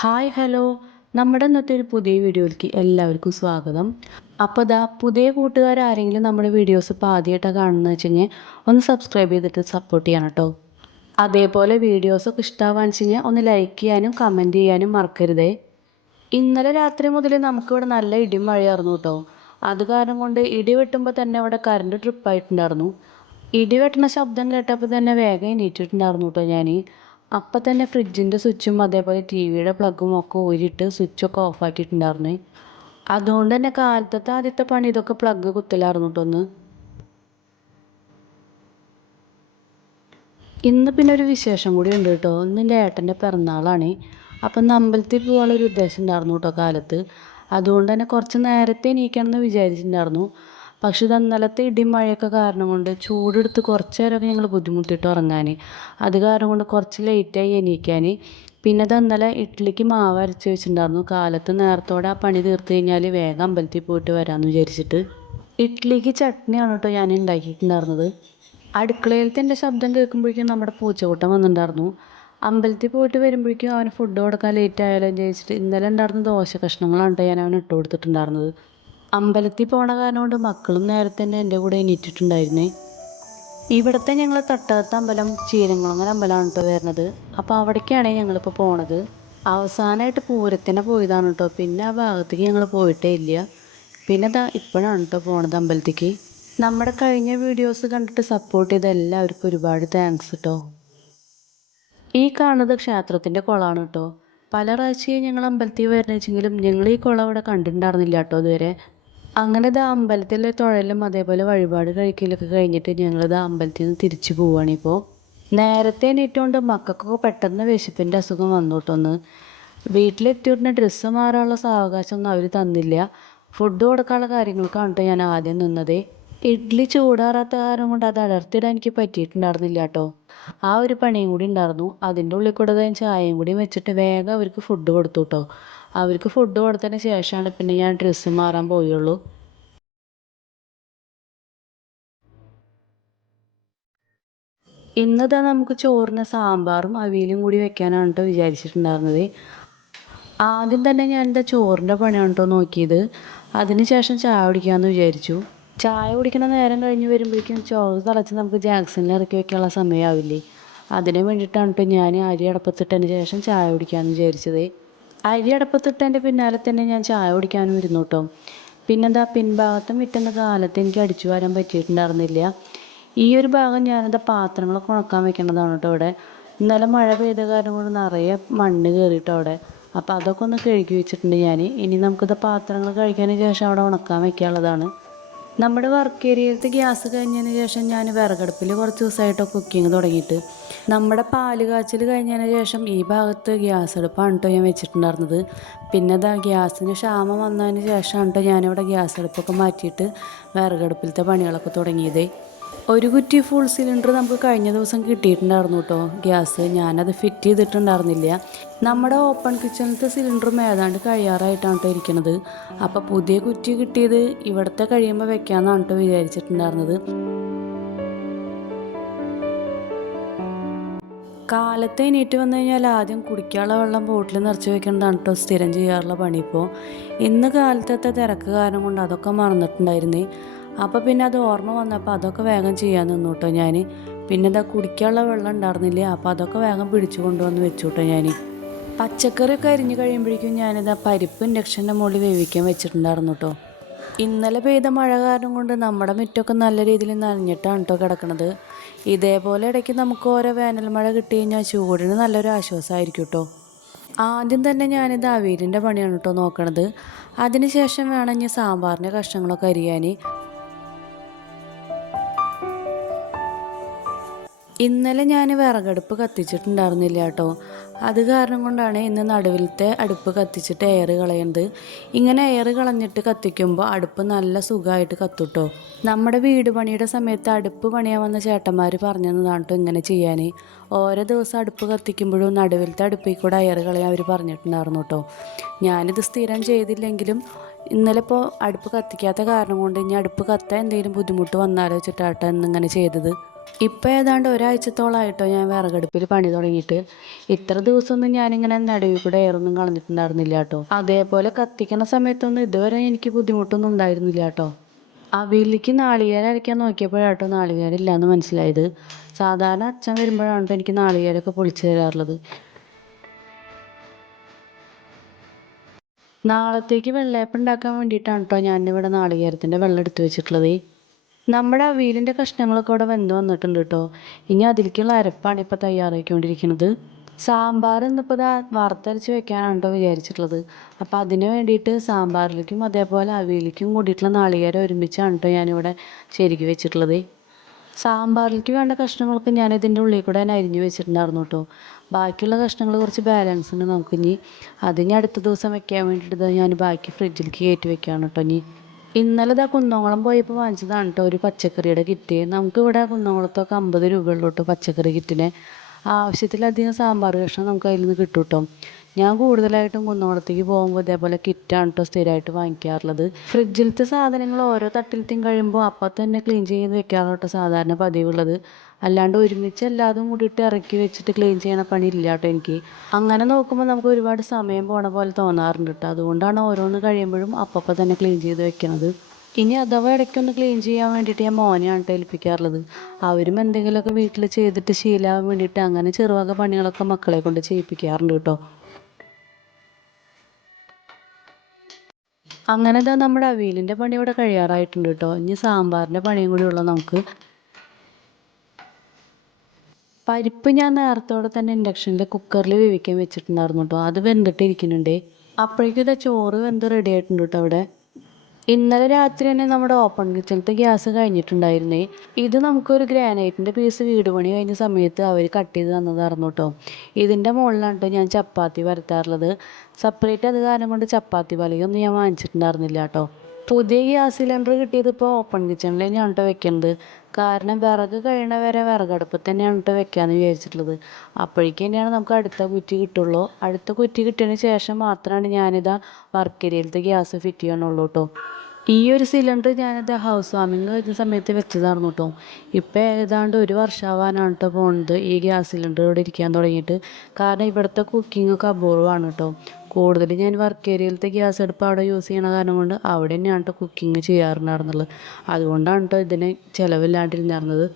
Hi hello നമ്മുടെ ഇന്നത്തെ ഒരു പുതിയ വീഡിയോയിലേക്ക് എല്ലാവർക്കും സ്വാഗതം. അപ്പോൾ പുതിയ കൂട്ടുകാരാരെങ്കിലും നമ്മുടെ വീഡിയോസ് ഇപ്പോൾ ആദ്യമായിട്ടാണ് കാണുന്നത് വെച്ച് കഴിഞ്ഞാൽ ഒന്ന് സബ്സ്ക്രൈബ് ചെയ്തിട്ട് സപ്പോർട്ട് ചെയ്യണം കേട്ടോ. അതേപോലെ വീഡിയോസൊക്കെ ഇഷ്ടമാവാന്ന് വെച്ച് കഴിഞ്ഞാൽ ഒന്ന് ലൈക്ക് ചെയ്യാനും കമൻറ്റ് ചെയ്യാനും മറക്കരുതേ. ഇന്നലെ രാത്രി മുതൽ നമുക്കിവിടെ നല്ല ഇടിയും മഴയായിരുന്നു കേട്ടോ. അത് കാരണം കൊണ്ട് ഇടി വെട്ടുമ്പോൾ തന്നെ ഇവിടെ കറണ്ട് ട്രിപ്പായിട്ടുണ്ടായിരുന്നു. ഇടി വെട്ടുന്ന ശബ്ദം കേട്ടപ്പോൾ തന്നെ വേഗം എണീറ്റിട്ടുണ്ടായിരുന്നു കേട്ടോ ഞാൻ. അപ്പം തന്നെ ഫ്രിഡ്ജിൻ്റെ സ്വിച്ചും അതേപോലെ ടി വിയുടെ പ്ലഗും ഒക്കെ ഊരിയിട്ട് സ്വിച്ചൊക്കെ ഓഫാക്കിയിട്ടുണ്ടായിരുന്നേ. അതുകൊണ്ട് തന്നെ കാലത്തത്തെ ആദ്യത്തെ പണി ഇതൊക്കെ പ്ലഗ് കുത്തലായിരുന്നു കേട്ടോ ഒന്ന്. ഇന്ന് പിന്നെ ഒരു വിശേഷം കൂടി ഉണ്ട് കേട്ടോ. ഇന്ന് എൻ്റെ ഏട്ടൻ്റെ പിറന്നാളാണ്. അപ്പം ഇന്ന് അമ്പലത്തിൽ പോകാനുള്ളൊരു ഉദ്ദേശം ഉണ്ടായിരുന്നു കേട്ടോ കാലത്ത്. അതുകൊണ്ട് തന്നെ കുറച്ച് നേരത്തെ എണീക്കണം എന്ന് വിചാരിച്ചിട്ടുണ്ടായിരുന്നു. പക്ഷെ ഇത് ഇന്നലത്തെ ഇടിയും മഴയൊക്കെ കാരണം കൊണ്ട് ചൂടെടുത്ത് കുറച്ച് നേരമൊക്കെ ഞങ്ങൾ ബുദ്ധിമുട്ടിയിട്ട് ഉറങ്ങാൻ. അത് കാരണം കൊണ്ട് കുറച്ച് ലേറ്റായി എണീക്കാൻ. പിന്നെ ഇത് ഇന്നലെ ഇഡ്ഡലിക്ക് മാവ് അരച്ച് വെച്ചിട്ടുണ്ടായിരുന്നു. കാലത്ത് നേരത്തോടെ ആ പണി തീർത്ത് കഴിഞ്ഞാൽ വേഗം അമ്പലത്തിൽ പോയിട്ട് വരാമെന്ന് വിചാരിച്ചിട്ട്. ഇഡ്ഡലിക്ക് ചട്നിയാണ് കേട്ടോ ഞാൻ ഉണ്ടാക്കിയിട്ടുണ്ടായിരുന്നത്. അടുക്കളയിലത്തെ എൻ്റെ ശബ്ദം കേൾക്കുമ്പോഴേക്കും നമ്മുടെ പൂച്ചകൂട്ടം വന്നിട്ടുണ്ടായിരുന്നു. അമ്പലത്തിൽ പോയിട്ട് വരുമ്പോഴേക്കും അവന് ഫുഡ് കൊടുക്കാൻ ലേറ്റ് ആയാലോ എന്ന് ചോദിച്ചിട്ട് ഇന്നലെ ഉണ്ടായിരുന്ന ദോശ കഷ്ണങ്ങളാണ് കേട്ടോ ഞാൻ അവന് ഇട്ട് കൊടുത്തിട്ടുണ്ടായിരുന്നത്. അമ്പലത്തിൽ പോണ കാരണം കൊണ്ട് മക്കളും നേരത്തെ തന്നെ എൻ്റെ കൂടെ എണീറ്റിട്ടുണ്ടായിരുന്നേ. ഇവിടുത്തെ ഞങ്ങൾ തൊട്ടടുത്ത അമ്പലം ചീരങ്കുളങ്ങര അമ്പലമാണ് കേട്ടോ വരുന്നത്. അപ്പോൾ അവിടേക്കാണ് ഞങ്ങളിപ്പോൾ പോണത്. അവസാനമായിട്ട് പൂരത്തിന് പോയതാണ് കേട്ടോ. പിന്നെ ആ ഭാഗത്തേക്ക് ഞങ്ങൾ പോയിട്ടേ ഇല്ല. പിന്നെ ഇപ്പോഴാണ് കേട്ടോ പോണത് അമ്പലത്തേക്ക്. നമ്മുടെ കഴിഞ്ഞ വീഡിയോസ് കണ്ടിട്ട് സപ്പോർട്ട് ചെയ്ത എല്ലാവർക്കും ഒരുപാട് താങ്ക്സ് കേട്ടോ. ഈ കാണുന്നത് ക്ഷേത്രത്തിൻ്റെ കുളമാണ് കേട്ടോ. പല പ്രാവശ്യവും ഞങ്ങൾ അമ്പലത്തിൽ വരുന്ന വെച്ചെങ്കിലും ഞങ്ങൾ ഈ കുളം ഇവിടെ കണ്ടിട്ടുണ്ടായിരുന്നില്ല കേട്ടോ ഇതുവരെ. അങ്ങനെ അമ്പലത്തിലെ തൊഴലും അതേപോലെ വഴിപാട് കഴിക്കലൊക്കെ കഴിഞ്ഞിട്ട് ഞങ്ങളിത് അമ്പലത്തിൽ നിന്ന് തിരിച്ചു പോവുകയാണിപ്പോൾ. നേരത്തെ എണീറ്റുകൊണ്ട് മക്കൾക്കൊക്കെ പെട്ടെന്ന് വിശപ്പിൻ്റെ അസുഖം വന്നു കേട്ടൊന്ന്. വീട്ടിലെത്തിയിട്ട് ഡ്രസ്സ് മാറാനുള്ള സാവകാശമൊന്നും അവർ തന്നില്ല. ഫുഡ് കൊടുക്കാനുള്ള കാര്യങ്ങൾക്കാണ് കേട്ടോ ഞാൻ ആദ്യം നിന്നത്. ഇഡ്ഡലി ചൂടാറാത്ത കാരണം കൊണ്ട് അത് അടർത്തിയിടാൻ എനിക്ക് പറ്റിയിട്ടുണ്ടായിരുന്നില്ല കേട്ടോ. ആ ഒരു പണിയും കൂടി ഉണ്ടായിരുന്നു. അതിൻ്റെ ഉള്ളിൽ കൂടെ ഞാൻ ചായയും കൂടി വെച്ചിട്ട് വേഗം അവർക്ക് ഫുഡ് കൊടുത്തു കേട്ടോ. അവർക്ക് ഫുഡ് കൊടുത്തതിന് ശേഷമാണ് പിന്നെ ഞാൻ ഡ്രസ്സ് മാറാൻ പോയുള്ളൂ. ഇന്നിതാ നമുക്ക് ചോറിന് സാമ്പാറും അവിയലും കൂടി വെക്കാനാണ് കേട്ടോ വിചാരിച്ചിട്ടുണ്ടായിരുന്നത്. ആദ്യം തന്നെ ഞാൻ ചോറിൻ്റെ പണിയാണ് കേട്ടോ നോക്കിയത്. അതിന് ശേഷം ചായ കുടിക്കാമെന്ന് വിചാരിച്ചു. ചായ കുടിക്കുന്ന നേരം കഴിഞ്ഞ് വരുമ്പോഴേക്കും ചോറ് തിളച്ച് നമുക്ക് ജാക്സണിൽ ഇറക്കി വെക്കാനുള്ള സമയമാവില്ലേ. അതിന് വേണ്ടിയിട്ടാണ് കേട്ടോ ഞാൻ അരി അടപ്പത്തിട്ടതിന് ശേഷം ചായ കുടിക്കാമെന്ന് വിചാരിച്ചത്. അരി അടപ്പത്തിട്ടതിൻ്റെ പിന്നാലെ തന്നെ ഞാൻ ചായ കുടിക്കാനും ഇരുന്നു കേട്ടോ. പിന്നെന്താ പിൻഭാഗത്തും വിറ്റുന്ന കാലത്ത് എനിക്ക് അടിച്ചു വാരാൻ പറ്റിയിട്ടുണ്ടായിരുന്നില്ല. ഈ ഒരു ഭാഗം ഞാനെന്താ പാത്രങ്ങളൊക്കെ ഉണക്കാൻ വെക്കണതാണ് കേട്ടോ ഇവിടെ. ഇന്നലെ മഴ പെയ്ത കാരണം കൊണ്ട് നിറയെ മണ്ണ് കയറിയിട്ടോ അവിടെ. അപ്പോൾ അതൊക്കെ ഒന്ന് കഴുകി വെച്ചിട്ടുണ്ട് ഞാൻ. ഇനി നമുക്കിത് പാത്രങ്ങൾ കഴിക്കാന് ശേഷം അവിടെ ഉണക്കാൻ വെക്കാനുള്ളതാണ്. നമ്മുടെ വർക്ക് ഏരിയയിലത്തെ ഗ്യാസ് കഴിഞ്ഞതിന് ശേഷം ഞാൻ വിറകടുപ്പിൽ കുറച്ച് ദിവസമായിട്ടൊക്കെ കുക്കിങ് തുടങ്ങിയിട്ട്. നമ്മുടെ പാല് കാച്ചൽ കഴിഞ്ഞതിന് ശേഷം ഈ ഭാഗത്ത് ഗ്യാസ് അടുപ്പാണ് കേട്ടോ ഞാൻ വെച്ചിട്ടുണ്ടായിരുന്നത്. പിന്നെ ഗ്യാസിന് ക്ഷാമം വന്നതിന് ശേഷമാണ് കേട്ടോ ഞാനിവിടെ ഗ്യാസ് അടുപ്പൊക്കെ മാറ്റിയിട്ട് വിറകടുപ്പിലത്തെ പണികളൊക്കെ തുടങ്ങിയത്. ഒരു കുറ്റി ഫുൾ സിലിണ്ടർ നമുക്ക് കഴിഞ്ഞ ദിവസം കിട്ടിയിട്ടുണ്ടായിരുന്നു കേട്ടോ ഗ്യാസ്. ഞാനത് ഫിറ്റ് ചെയ്തിട്ടുണ്ടായിരുന്നില്ല. നമ്മുടെ ഓപ്പൺ കിച്ചണിലത്തെ സിലിണ്ടറും ഏതാണ്ട് കഴിയാറായിട്ടാണ് കേട്ടോ ഇരിക്കുന്നത്. അപ്പോൾ പുതിയ കുറ്റി കിട്ടിയത് ഇവിടുത്തെ കഴിയുമ്പോൾ വെക്കാമെന്നാണ് കേട്ടോ വിചാരിച്ചിട്ടുണ്ടായിരുന്നത്. കാലത്ത് എണീറ്റ് വന്നു കഴിഞ്ഞാൽ ആദ്യം കുടിക്കാനുള്ള വെള്ളം ബോട്ടിൽ നിറച്ച് വെക്കുന്നതാണ് കേട്ടോ സ്ഥിരം ചെയ്യാറുള്ള പണി. ഇപ്പോൾ ഇന്ന് കാലത്തത്തെ തിരക്ക് കാരണം കൊണ്ട് അതൊക്കെ മറന്നിട്ടുണ്ടായിരുന്നേ. അപ്പോൾ പിന്നെ അത് ഓർമ്മ വന്നപ്പോൾ അതൊക്കെ വേഗം ചെയ്യാൻ നിന്നു കേട്ടോ ഞാൻ. പിന്നെ കുടിക്കാനുള്ള വെള്ളം ഉണ്ടായിരുന്നില്ല. അപ്പോൾ അതൊക്കെ വേഗം പിടിച്ചു കൊണ്ടുവന്ന് വെച്ചു കേട്ടോ ഞാൻ. പച്ചക്കറിയൊക്കെ അരിഞ്ഞ് കഴിയുമ്പോഴേക്കും പരിപ്പ് ഇൻഡക്ഷൻ്റെ മുകളിൽ വേവിക്കാൻ വെച്ചിട്ടുണ്ടായിരുന്നു കേട്ടോ. ഇന്നലെ പെയ്ത മഴ കാരണം കൊണ്ട് നമ്മുടെ മുറ്റമൊക്കെ നല്ല രീതിയിൽ നനഞ്ഞിട്ടാണ് കേട്ടോ കിടക്കണത്. ഇതേപോലെ ഇടയ്ക്ക് നമുക്ക് ഓരോ വേനൽ മഴ കിട്ടി കഴിഞ്ഞാൽ ചൂടിന് നല്ലൊരു ആശ്വാസമായിരിക്കും കേട്ടോ. ആദ്യം തന്നെ ഞാനിത് അവിയലിൻ്റെ പണിയാണ് കേട്ടോ നോക്കണത്. അതിന് ശേഷം വേണം ഇനി സാമ്പാറിൻ്റെ കഷ്ണങ്ങളൊക്കെ അരിയാൻ. ഇന്നലെ ഞാൻ വിറകടുപ്പ് കത്തിച്ചിട്ടുണ്ടായിരുന്നില്ല കേട്ടോ. അത് കാരണം കൊണ്ടാണ് ഇന്ന് നടുവിലത്തെ അടുപ്പ് കത്തിച്ചിട്ട് എയർ കളയുന്നത്. ഇങ്ങനെ എയർ കളഞ്ഞിട്ട് കത്തിക്കുമ്പോൾ അടുപ്പ് നല്ല സുഖമായിട്ട് കത്തുട്ടോ. നമ്മുടെ വീട് പണിയുടെ സമയത്ത് അടുപ്പ് പണിയാൻ വന്ന ചേട്ടന്മാർ പറഞ്ഞതാണ് കേട്ടോ ഇങ്ങനെ ചെയ്യാൻ. ഓരോ ദിവസം അടുപ്പ് കത്തിക്കുമ്പോഴും നടുവിലത്തെ അടുപ്പിൽ കൂടെ എയർ കളയാൻ അവർ പറഞ്ഞിട്ടുണ്ടായിരുന്നു കേട്ടോ. ഞാനിത് സ്ഥിരം ചെയ്തില്ലെങ്കിലും ഇന്നലെ ഇപ്പോൾ അടുപ്പ് കത്തിക്കാത്ത കാരണം കൊണ്ട് ഇനി അടുപ്പ് കത്താൻ എന്തെങ്കിലും ബുദ്ധിമുട്ട് വന്നാലോ വെച്ചിട്ടാട്ടോ ഇന്നിങ്ങനെ ചെയ്തത്. ഇപ്പോൾ ഏതാണ്ട് ഒരാഴ്ചത്തോളമായിട്ടോ ഞാൻ വിറകടുപ്പിൽ പണി തുടങ്ങിയിട്ട്. ഇത്ര ദിവസമൊന്നും ഞാനിങ്ങനെ നടുവിൽ കൂടെ എയറൊന്നും കളഞ്ഞിട്ടുണ്ടായിരുന്നില്ല കേട്ടോ. അതേപോലെ കത്തിക്കണ സമയത്തൊന്നും ഇതുവരെ എനിക്ക് ബുദ്ധിമുട്ടൊന്നും ഉണ്ടായിരുന്നില്ല കേട്ടോ. അവിയലിലേക്ക് നാളികേരം അരയ്ക്കാൻ നോക്കിയപ്പോഴാട്ടോ നാളികേരം ഇല്ലയെന്ന് മനസ്സിലായത്. സാധാരണ അച്ഛൻ വരുമ്പോഴാണ് എനിക്ക് നാളികേരമൊക്കെ പൊളിച്ചു തരാറുള്ളത്. നാളത്തേക്ക് വെള്ളയപ്പം ഉണ്ടാക്കാൻ വേണ്ടിയിട്ടാണ് കേട്ടോ ഞാനിവിടെ നാളികേരത്തിൻ്റെ വെള്ളം എടുത്ത് വെച്ചിട്ടുള്ളത്. നമ്മുടെ അവിയലിൻ്റെ കഷ്ണങ്ങളൊക്കെ ഇവിടെ വെന്ത് വന്നിട്ടുണ്ട് കേട്ടോ. ഇനി അതിലേക്കുള്ള അരപ്പാണ് ഇപ്പോൾ തയ്യാറാക്കിക്കൊണ്ടിരിക്കുന്നത്. സാമ്പാർ ഇന്നിപ്പോൾ ഇതാ വറുത്തരച്ച് വെക്കാനാണ് കേട്ടോ വിചാരിച്ചിട്ടുള്ളത്. അപ്പോൾ അതിന് വേണ്ടിയിട്ട് സാമ്പാറിലേക്കും അതേപോലെ അവിയലിലേക്കും കൂടിയിട്ടുള്ള നാളികേരം ഒരുമിച്ചാണ് കേട്ടോ ഞാനിവിടെ ശരിക്ക് വെച്ചിട്ടുള്ളത്. സാമ്പാറിലേക്ക് വേണ്ട കഷ്ണങ്ങളൊക്കെ ഞാൻ ഇതിൻ്റെ ഉള്ളിൽ കൂടെ തന്നെ അരിഞ്ഞ് വെച്ചിട്ടുണ്ടായിരുന്നു കേട്ടോ. ബാക്കിയുള്ള കഷ്ണങ്ങൾ കുറച്ച് ബാലൻസ് ഉണ്ട് നമുക്കിനി. അതിനി അടുത്ത ദിവസം വെക്കാൻ വേണ്ടിയിട്ട് ഞാൻ ബാക്കി ഫ്രിഡ്ജിലേക്ക് കയറ്റി വെക്കുകയാണ് കേട്ടോ. ഇനി ഇന്നലെ ഇതാ കുന്നംകുളം പോയപ്പോൾ വാങ്ങിച്ചതാണ് കേട്ടോ ഒരു പച്ചക്കറിയുടെ കിറ്റ്. നമുക്കിവിടെ കുന്നംകുളത്തൊക്കെ 50 രൂപയുള്ളൂ കേട്ടോ പച്ചക്കറി കിറ്റിന്. ആവശ്യത്തിലധികം സാമ്പാർ കഷ്ണം നമുക്ക് അതിൽ നിന്ന് കിട്ടും കേട്ടോ. ഞാൻ കൂടുതലായിട്ടും കുന്നംകുളത്തേക്ക് പോകുമ്പോൾ ഇതേപോലെ കിറ്റാണ് കേട്ടോ സ്ഥിരമായിട്ട് വാങ്ങിക്കാറുള്ളത്. ഫ്രിഡ്ജിലത്തെ സാധനങ്ങൾ ഓരോ തട്ടിലത്തെയും കഴിയുമ്പോൾ അപ്പം തന്നെ ക്ലീൻ ചെയ്ത് വെക്കാറ് കേട്ടോ സാധാരണ പതിവുള്ളത്. അല്ലാണ്ട് ഒരുമിച്ച് എല്ലാതും കൂടിയിട്ട് ഇറക്കി വെച്ചിട്ട് ക്ലീൻ ചെയ്യണ പണി ഇല്ല കേട്ടോ എനിക്ക്. അങ്ങനെ നോക്കുമ്പോൾ നമുക്ക് ഒരുപാട് സമയം പോണ പോലെ തോന്നാറുണ്ട് കേട്ടോ. അതുകൊണ്ടാണ് ഓരോന്ന് കഴിയുമ്പോഴും അപ്പം തന്നെ ക്ലീൻ ചെയ്ത് വെക്കണത്. ഇനി അഥവാ ഇടയ്ക്കൊന്ന് ക്ലീൻ ചെയ്യാൻ വേണ്ടിയിട്ട് ഞാൻ മോനെയാണ് കേട്ടോ ഏൽപ്പിക്കാറുള്ളത്. അവരും എന്തെങ്കിലുമൊക്കെ വീട്ടിൽ ചെയ്തിട്ട് ശീലമാകാൻ വേണ്ടിയിട്ട് അങ്ങനെ ചെറുവക പണികളൊക്കെ മക്കളെ കൊണ്ട് ചെയ്യിപ്പിക്കാറുണ്ട് കേട്ടോ. അങ്ങനെ ഇതാ നമ്മുടെ അവിയലിൻ്റെ പണി ഇവിടെ കഴിയാറായിട്ടുണ്ട് കേട്ടോ. ഇനി സാമ്പാറിൻ്റെ പണിയും കൂടി ഉള്ളൂ നമുക്ക്. പരിപ്പ് ഞാൻ നേരത്തോടെ തന്നെ ഇൻഡക്ഷനിൽ കുക്കറിൽ വേവിക്കാൻ വെച്ചിട്ടുണ്ടായിരുന്നു കേട്ടോ. അത് വെന്തിട്ടിരിക്കുന്നുണ്ട്. അപ്പോഴേക്കും ഇതാ ചോറ് വെന്ത് റെഡി ആയിട്ടുണ്ട് കേട്ടോ അവിടെ. ഇന്നലെ രാത്രി തന്നെ നമ്മുടെ ഓപ്പൺ കിച്ചണത്തെ ഗ്യാസ് കഴിഞ്ഞിട്ടുണ്ടായിരുന്നേ. ഇത് നമുക്കൊരു ഗ്രാനൈറ്റിൻ്റെ പീസ് വീട് പണി കഴിഞ്ഞ സമയത്ത് അവർ കട്ട് ചെയ്ത് തന്നതായിരുന്നു കേട്ടോ. ഇതിൻ്റെ മുകളിലാണ് കേട്ടോ ഞാൻ ചപ്പാത്തി പരത്താറുള്ളത്. സെപ്പറേറ്റ് അത് കാരണം കൊണ്ട് ചപ്പാത്തി വലയൊന്നും ഞാൻ വാങ്ങിച്ചിട്ടുണ്ടായിരുന്നില്ല കേട്ടോ. പുതിയ ഗ്യാസ് സിലിണ്ടർ കിട്ടിയത് ഇപ്പോൾ ഓപ്പൺ കിച്ചണിൽ തന്നെയാണ് കേട്ടോ വെക്കുന്നത്. കാരണം വിറക് കഴിയണ വരെ വിറകടുപ്പിൽ തന്നെയാണ് കേട്ടോ വെക്കാമെന്ന് വിചാരിച്ചിട്ടുള്ളത്. അപ്പോഴേക്കും തന്നെയാണ് നമുക്ക് അടുത്ത കുറ്റി കിട്ടുള്ളൂ. അടുത്ത കുറ്റി കിട്ടിയതിന് ശേഷം മാത്രമാണ് ഞാനിതാ വർക്ക് ഏരിയയിലത്തെ ഗ്യാസ് ഫിറ്റ് ചെയ്യണുള്ളൂ കേട്ടോ. ഈ ഒരു സിലിണ്ടർ ഞാനത് ഹൗസ് വാമിങ് കഴിഞ്ഞ സമയത്ത് വെച്ചതായിരുന്നു കേട്ടോ. ഇപ്പോൾ ഏതാണ്ട് ഒരു വർഷമാവാനാണ് കേട്ടോ പോകുന്നത് ഈ ഗ്യാസ് സിലിണ്ടർ ഇവിടെ ഇരിക്കാൻ തുടങ്ങിയിട്ട്. കാരണം ഇവിടുത്തെ കുക്കിങ്ങൊക്കെ അപൂർവമാണ് കേട്ടോ. കൂടുതൽ ഞാൻ വർക്ക് ഏരിയയിലത്തെ ഗ്യാസ് അടുപ്പ് അവിടെ യൂസ് ചെയ്യണ കാരണം കൊണ്ട് അവിടെ തന്നെയാണ് കേട്ടോ കുക്കിങ് ചെയ്യാറുണ്ടായിരുന്നുള്ളത്. അതുകൊണ്ടാണ് കേട്ടോ ഇതിന് ചിലവില്ലാണ്ടിരുന്നിരുന്നത്.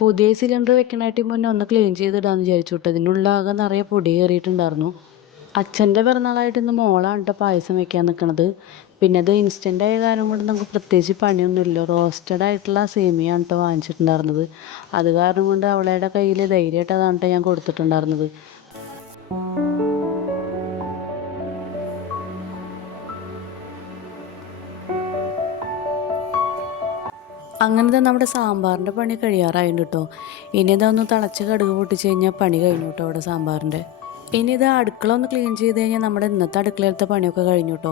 പുതിയ സിലിണ്ടർ വെക്കണായിട്ട് മുന്നേ ഒന്ന് ക്ലീൻ ചെയ്തിടാമെന്ന് വിചാരിച്ചു കേട്ടോ. ഇതിനുള്ളിലാകെ നിറയെ പൊടി കയറിയിട്ടുണ്ടായിരുന്നു. അച്ഛൻ്റെ പിറന്നാളായിട്ട് ഇന്ന് മോളാണ് കേട്ടോ പായസം വെക്കാൻ നിൽക്കണത്. പിന്നെ അത് ഇൻസ്റ്റൻ്റ് ആയ കാരണം കൊണ്ട് നമുക്ക് പ്രത്യേകിച്ച് പണിയൊന്നുമില്ല. റോസ്റ്റഡ് ആയിട്ടുള്ള സേമിയാണ് കേട്ടോ വാങ്ങിച്ചിട്ടുണ്ടായിരുന്നത്. അത് കാരണം കൊണ്ട് അവളുടെ കയ്യിൽ ധൈര്യമായിട്ട് അതാണ് കേട്ടോ ഞാൻ കൊടുത്തിട്ടുണ്ടായിരുന്നത്. അങ്ങനത്തെ നമ്മുടെ സാമ്പാറിൻ്റെ പണി കഴിയാറായിട്ടുണ്ട് കേട്ടോ. ഇനി ഇതൊന്ന് തിളച്ച് കടുക് പൊട്ടിച്ച് കഴിഞ്ഞാൽ പണി കഴിഞ്ഞു കേട്ടോ അവിടെ സാമ്പാറിൻ്റെ. ഇനി ഇത് അടുക്കള ഒന്ന് ക്ലീൻ ചെയ്ത് കഴിഞ്ഞാൽ നമ്മുടെ ഇന്നത്തെ അടുക്കളയിലത്തെ പണിയൊക്കെ കഴിഞ്ഞു കേട്ടോ.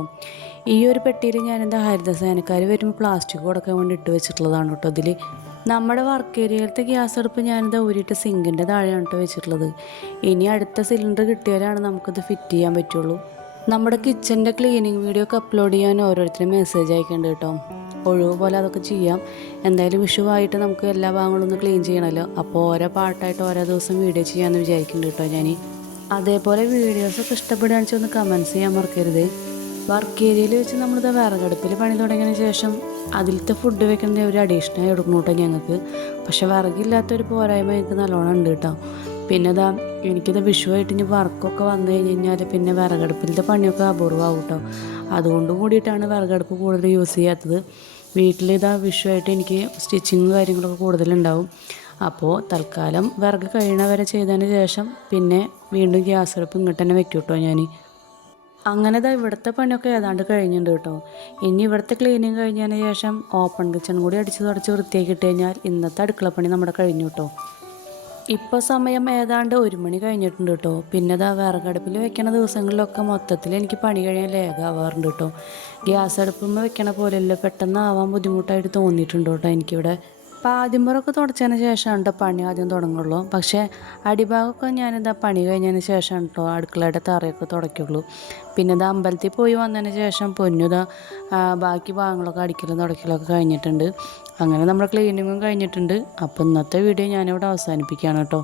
ഈ ഒരു പെട്ടിയിൽ ഞാനെന്താ ഹരിതസേനക്കാർ വരുമ്പോൾ പ്ലാസ്റ്റിക് കൊടുക്കാൻ വേണ്ടി ഇട്ട് വെച്ചിട്ടുള്ളതാണ് കേട്ടോ. ഇതിൽ നമ്മുടെ വർക്ക് ഏരിയയിലത്തെ ഗ്യാസ് അടുപ്പ് ഞാനിതാ ഊരിയിട്ട് സിങ്കിൻ്റെ താഴെയാണ് കേട്ടോ വെച്ചിട്ടുള്ളത്. ഇനി അടുത്ത സിലിണ്ടർ കിട്ടിയാലാണ് നമുക്കിത് ഫിറ്റ് ചെയ്യാൻ പറ്റുള്ളൂ. നമ്മുടെ കിച്ചൻ്റെ ക്ലീനിങ് വീഡിയോ ഒക്കെ അപ്ലോഡ് ചെയ്യാൻ ഓരോരുത്തരും മെസ്സേജ് അയക്കേണ്ടത് കേട്ടോ. ഒഴിവ് പോലെ അതൊക്കെ ചെയ്യാം. എന്തായാലും വിഷുവായിട്ട് നമുക്ക് എല്ലാ ഭാഗങ്ങളും ഒന്ന് ക്ലീൻ ചെയ്യണമല്ലോ. അപ്പോൾ ഓരോ പാർട്ടായിട്ട് ഓരോ ദിവസം വീഡിയോ ചെയ്യാമെന്ന് വിചാരിക്കുന്നുണ്ട് കേട്ടോ ഞാൻ. അതേപോലെ വീഡിയോസൊക്കെ ഇഷ്ടപ്പെടുകയാണെന്ന് വെച്ചാൽ ഒന്ന് കമൻറ്റ്സ് ചെയ്യാൻ മറക്കരുത്. വർക്ക് ഏരിയയിൽ വെച്ച് നമ്മളിത് വിറകടുപ്പിൽ പണി തുടങ്ങിയതിന് ശേഷം അതിലത്തെ ഫുഡ് വെക്കുന്നത് ഒരു അഡീഷണൽ എടുക്കണം കേട്ടോ ഞങ്ങൾക്ക്. പക്ഷെ വിറകില്ലാത്തൊരു പോരായ്മ എനിക്ക് നല്ലോണം ഉണ്ട് കേട്ടോ. പിന്നെ ഇതാ എനിക്കിത് വിഷുവായിട്ട് ഇനി വർക്കൊക്കെ വന്നു കഴിഞ്ഞ് കഴിഞ്ഞാൽ പിന്നെ വിറകടുപ്പിലത്തെ പണിയൊക്കെ അപൂർവമാവും കേട്ടോ. അതുകൊണ്ട് കൂടിയിട്ടാണ് വിറകടുപ്പ് കൂടുതൽ യൂസ് ചെയ്യാത്തത്. വീട്ടിലിതാ വിഷുവായിട്ട് എനിക്ക് സ്റ്റിച്ചിങ് കാര്യങ്ങളൊക്കെ കൂടുതലുണ്ടാവും. അപ്പോൾ തൽക്കാലം വിറക് കഴിയണ വരെ ചെയ്തതിന് ശേഷം പിന്നെ വീണ്ടും ഗ്യാസ് അടുപ്പ് ഇങ്ങോട്ട് തന്നെ വെക്കും കേട്ടോ ഞാൻ. അങ്ങനെ ഇതാ ഇവിടുത്തെ പണിയൊക്കെ ഏതാണ്ട് കഴിഞ്ഞിട്ടുണ്ട് കേട്ടോ. ഇനി ഇവിടുത്തെ ക്ലീനിങ് കഴിഞ്ഞതിന് ശേഷം ഓപ്പൺ കിച്ചൺ കൂടി അടിച്ച് തുടച്ച് വൃത്തിയാക്കി ഇട്ട് കഴിഞ്ഞാൽ ഇന്നത്തെ അടുക്കളപ്പണി നമ്മുടെ കഴിഞ്ഞു കേട്ടോ. ഇപ്പോൾ സമയം ഏതാണ്ട് 1 മണി കഴിഞ്ഞിട്ടുണ്ട് കേട്ടോ. പിന്നെ ഇതാ വിറകടുപ്പിൽ വെക്കണ ദിവസങ്ങളിലൊക്കെ മൊത്തത്തിൽ എനിക്ക് പണി കഴിയാൻ ലേഖാവാറുണ്ട് കേട്ടോ. ഗ്യാസ് അടുപ്പുമ്പോൾ വെക്കണ പോലെയല്ല പെട്ടെന്ന് ആവാൻ ബുദ്ധിമുട്ടായിട്ട് തോന്നിയിട്ടുണ്ട് കേട്ടോ എനിക്കിവിടെ. ആദ്യം തുടച്ചതിന് ശേഷമാണ് കേട്ടോ പണി ആദ്യം തുടങ്ങുള്ളൂ. പക്ഷേ അടിഭാഗമൊക്കെ ഞാനിതാ പണി കഴിഞ്ഞതിന് ശേഷമാണ് കേട്ടോ അടുക്കളയുടെ തറയൊക്കെ തുടയ്ക്കുള്ളൂ. പിന്നെ ഇത് അമ്പലത്തിൽ പോയി വന്നതിന് ശേഷം പൊന്നുതാ ബാക്കി ഭാഗങ്ങളൊക്കെ അടിക്കലും തുടയ്ക്കലൊക്കെ കഴിഞ്ഞിട്ടുണ്ട്. അങ്ങനെ നമ്മുടെ ക്ലീനിങ്ങും കഴിഞ്ഞിട്ടുണ്ട്. അപ്പോൾ ഇന്നത്തെ വീഡിയോ ഞാനിവിടെ അവസാനിപ്പിക്കുകയാണ് കേട്ടോ.